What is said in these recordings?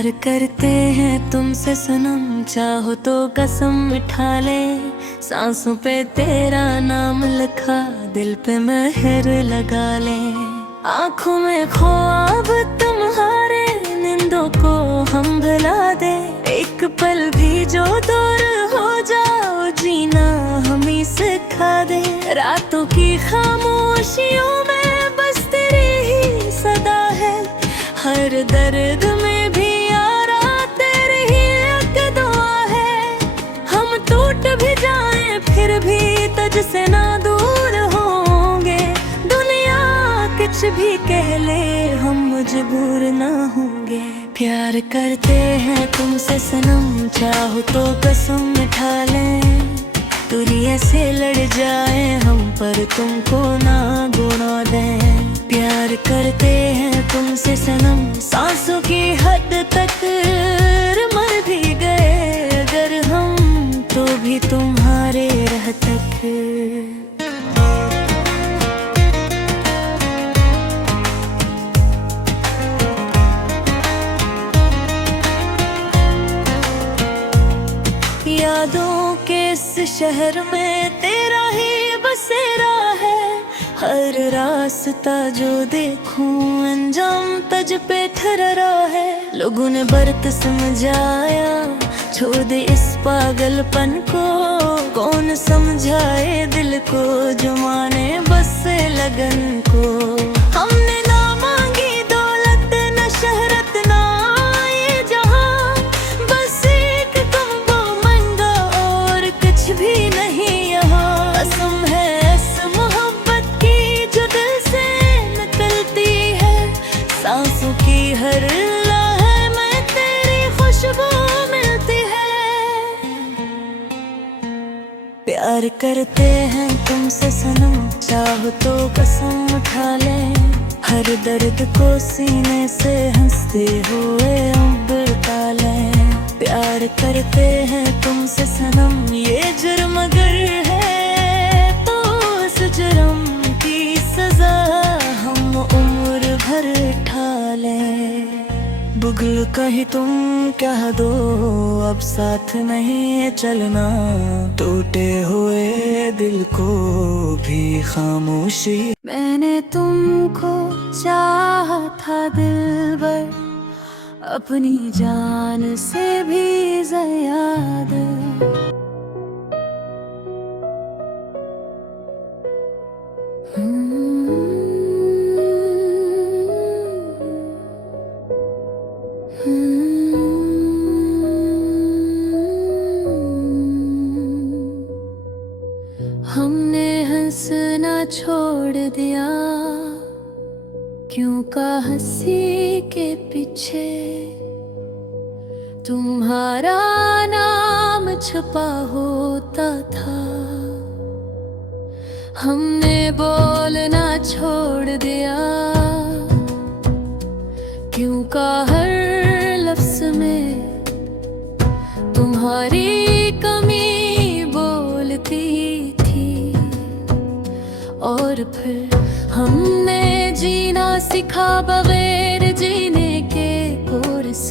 प्यार करते हैं तुमसे सनम, चाहो तो कसम उठा ले। सांसों पे तेरा नाम लिखा, दिल पे मेहर लगा ले। आँखों में ख्वाब तुम्हारे, नींदों को हम भुला दे। एक पल भी जो दूर हो जाओ, जीना हम ही सिखा दे। रातों की खामोशियों में बस तेरी ही सदा है, हर दर्द में भी यारा तेरी ही एक दुआ है। हम टूट भी जाएं फिर भी तुझसे ना दूर होंगे। दुनिया कुछ भी कह ले, हम मजबूर ना होंगे। प्यार करते हैं तुमसे सनम, चाहो तो कसम उठा लें। दूरियां से लड़ जाए हम, पर तुमको ना गुना दें। प्यार करते हैं तुमसे सनम, सांसों की हद तक मर भी गए अगर हम, तो भी तुम्हारे राह तक। यादों के इस शहर में तेरा ही बसेरा है। हर रास्ता जो देखूं अंजाम तज पे ठहरा है। लोगों ने बर्त समझाया, छोड़ दे इस पागलपन को। कौन समझाए दिल को, जो माने बस लगन को। हमने ना मांगी दौलत, न शहरत, ना ये जहां, बस एक तुमको मंगा और कुछ भी नहीं यहाँ। कसम है इस मोहब्बत की जो दिल से निकलती है। सांसों की हर लहर में तेरी खुशबू मिलती है। प्यार करते हैं तुमसे सनम, चाहो तो कसम उठा ले। हर दर्द को सीने से हंसते हुए अब टाले। प्यार करते हैं तुमसे सनम, ये जुर्म अगर है तो उस जुर्म की सजा हम उम्र भर उठा लें। बुगल कहीं तुम कह दो, अब साथ नहीं चलना। टूटे हुए दिल को भी खामोशी। मैंने तुमको चाहा था दिलबर, अपनी जान से भी ज़्यादा। हमने हंसना छोड़ दिया, क्यों का हंसी के पीछे तुम्हारा नाम छुपा होता था। हमने बोलना छोड़ दिया, क्यों का हर लफ्ज़ में तुम्हारी कमी बोलती थी। और फिर हमने जीना सिखा बगैर जीने के कोर्स।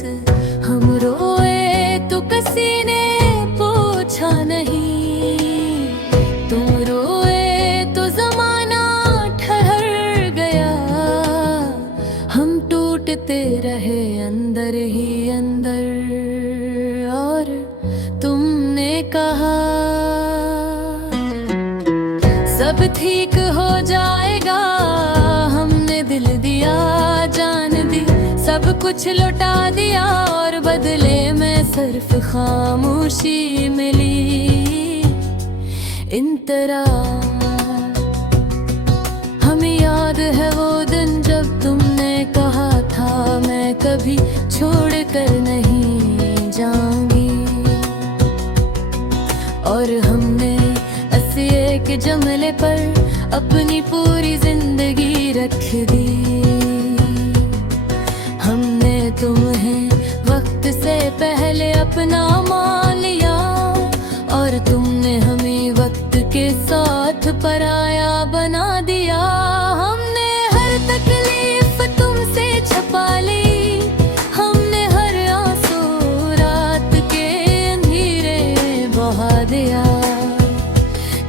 हम रोए तो किसी ने पूछा नहीं, तुम रोए तो ज़माना ठहर गया। हम टूटते रहे अंदर ही अंदर, और तुमने कहा सब ठीक हो जाएगा। हमने दिल दिया, जान दी, सब कुछ लौटा दिया, और बदले में सिर्फ खामोशी मिली। इन तरह हमें याद है वो दिन जब तुमने कहा था मैं कभी छोड़ कर नहीं जाऊंगी। और हमने एक जमले पर अपनी पूरी जिंदगी रख दी। हमने तुम्हें वक्त से पहले अपना मान लिया, और तुमने हमें वक्त के साथ पराया बना दिया। हमने हर तकलीफ तुमसे छपा ली, हमने हर दिया।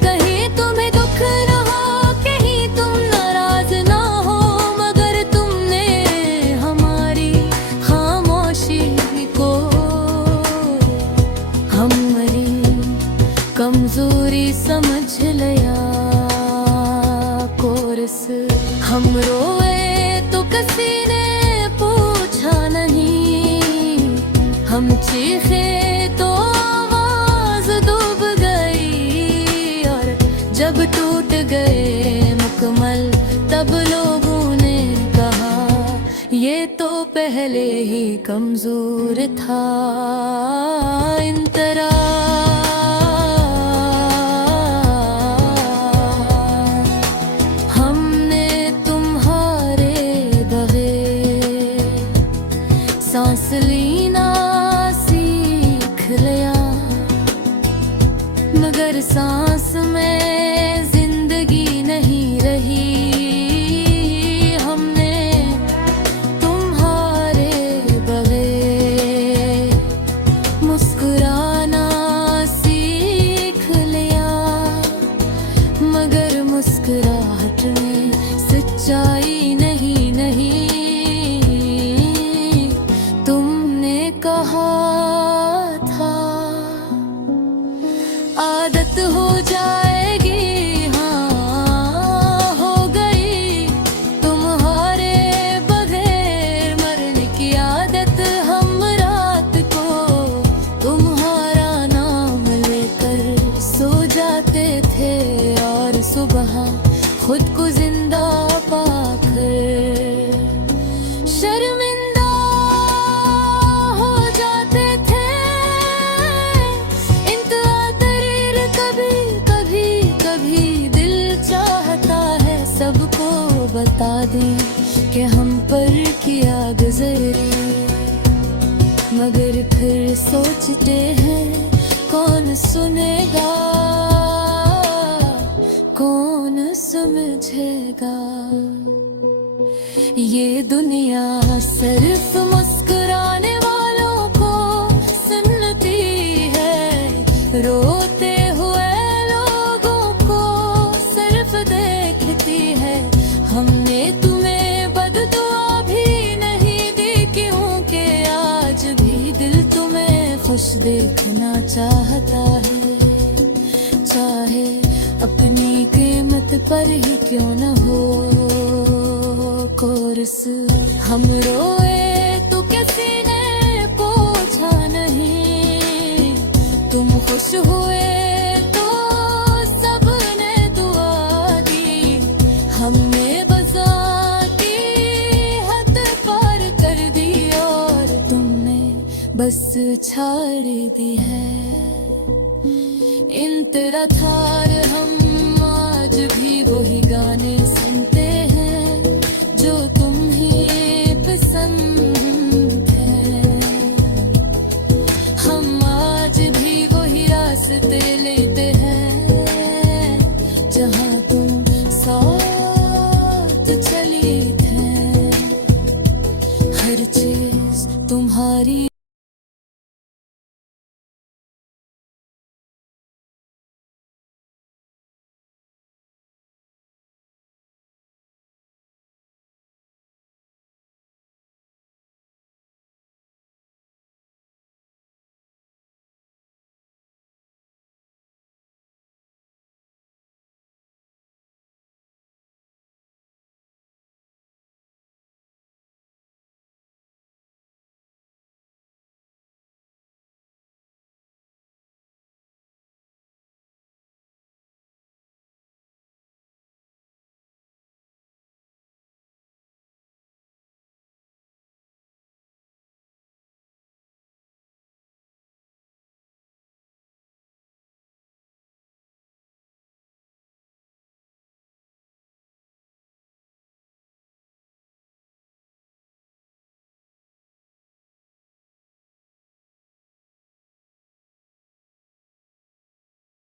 कहीं तुम्हें दुख न हो, कहीं तुम नाराज ना हो, मगर तुमने हमारी खामोशी को हमारी कमजोरी समझ लिया। कोरस हम रोए तो किसी ने पूछा नहीं, हम चीखे तो आवाज डूब गई, और जब टूट गए मुकम्मल तब लोगों ने कहा ये तो पहले ही कमजोर था। इन तरह हमने तुम्हारे बगैर सांस लेना सीख लिया, मगर सांस में जिंदगी नहीं रही। हमने तुम्हारे बगैर मुस्कुराना सीख लिया, मगर मुस्कुराहट में सच्चाई नहीं तुमने कहा था आदत हो जाएगी, हाँ हो गई तुम्हारे बगैर मरने की आदत। हम रात को तुम्हारा नाम लेकर सो जाते थे, और सुबह खुद को जिंदा पाकर शर्मिंदा हो जाते थे। इंतजार तरीर कभी कभी कभी दिल चाहता है सबको बता दें कि हम पर किया गुजरी, मगर फिर सोचते हैं कौन सुनेगा, कौन समझेगा। ये दुनिया सिर्फ मुस्कुराने वालों को सुनती है, रोते हुए लोगों को सिर्फ देखती है। हमने तुम्हें बददुआ भी नहीं दी, क्योंकि आज भी दिल तुम्हें खुश देखना चाहता है, चाहे अपनी कीमत पर ही क्यों न हो। कोरस हम रोए तो किसी ने पूछा नहीं, तुम खुश हुए तो सबने दुआ दी। हमने बसा की हद पार कर दी, और तुमने बस छाड़ दी है। इन तेरा थार हम आज भी वही गाने सुनते हैं जो तुम ही पसंद है। हम आज भी वही रास्ते ले